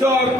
Dog.